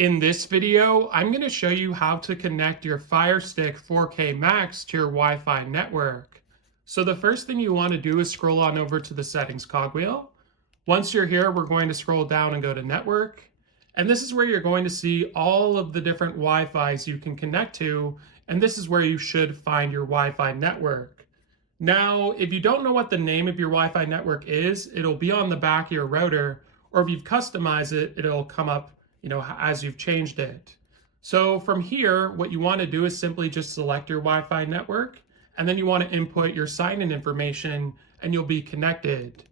In this video, I'm going to show you how to connect your FireStick 4K Max to your Wi-Fi network. So the first thing you want to do is scroll on over to the settings cogwheel. Once you're here, we're going to scroll down and go to network. And this is where you're going to see all of the different Wi-Fis you can connect to. And this is where you should find your Wi-Fi network. Now, if you don't know what the name of your Wi-Fi network is, it'll be on the back of your router, or if you've customized it, it'll come up, as you've changed it. So from here, what you want to do is simply just select your Wi-Fi network, and then you want to input your sign-in information, and you'll be connected.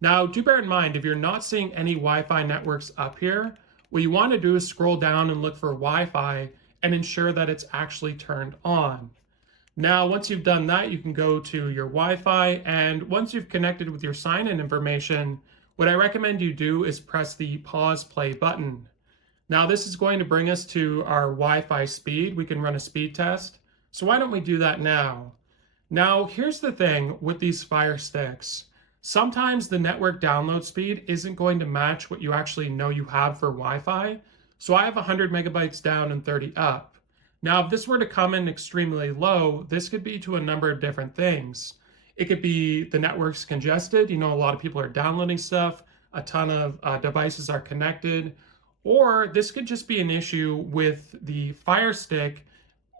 Now, do bear in mind, if you're not seeing any Wi-Fi networks up here, what you want to do is scroll down and look for Wi-Fi and ensure that it's actually turned on. Now, once you've done that, you can go to your Wi-Fi, and once you've connected with your sign-in information, what I recommend you do is press the pause play button. Now, this is going to bring us to our Wi-Fi speed. We can run a speed test. So why don't we do that now? Now, here's the thing with these Fire Sticks. Sometimes the network download speed isn't going to match what you actually know you have for Wi-Fi. So I have 100 megabytes down and 30 up. Now, if this were to come in extremely low, this could be to a number of different things. It could be the network's congested. A lot of people are downloading stuff. A ton of devices are connected. Or this could just be an issue with the Fire Stick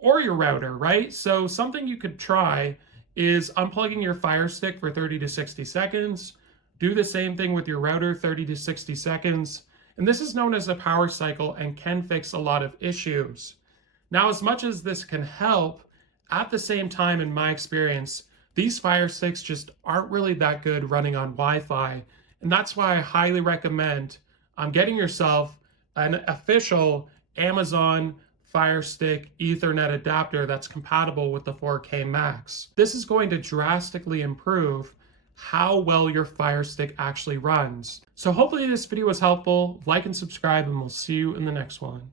or your router, right? So something you could try is unplugging your Fire Stick for 30 to 60 seconds. Do the same thing with your router, 30 to 60 seconds. And this is known as a power cycle and can fix a lot of issues. Now, as much as this can help, at the same time, in my experience, these Fire Sticks just aren't really that good running on Wi-Fi. And that's why I highly recommend getting yourself an official Amazon Fire Stick Ethernet adapter that's compatible with the 4K Max. This is going to drastically improve how well your Fire Stick actually runs. So hopefully this video was helpful. Like and subscribe, and we'll see you in the next one.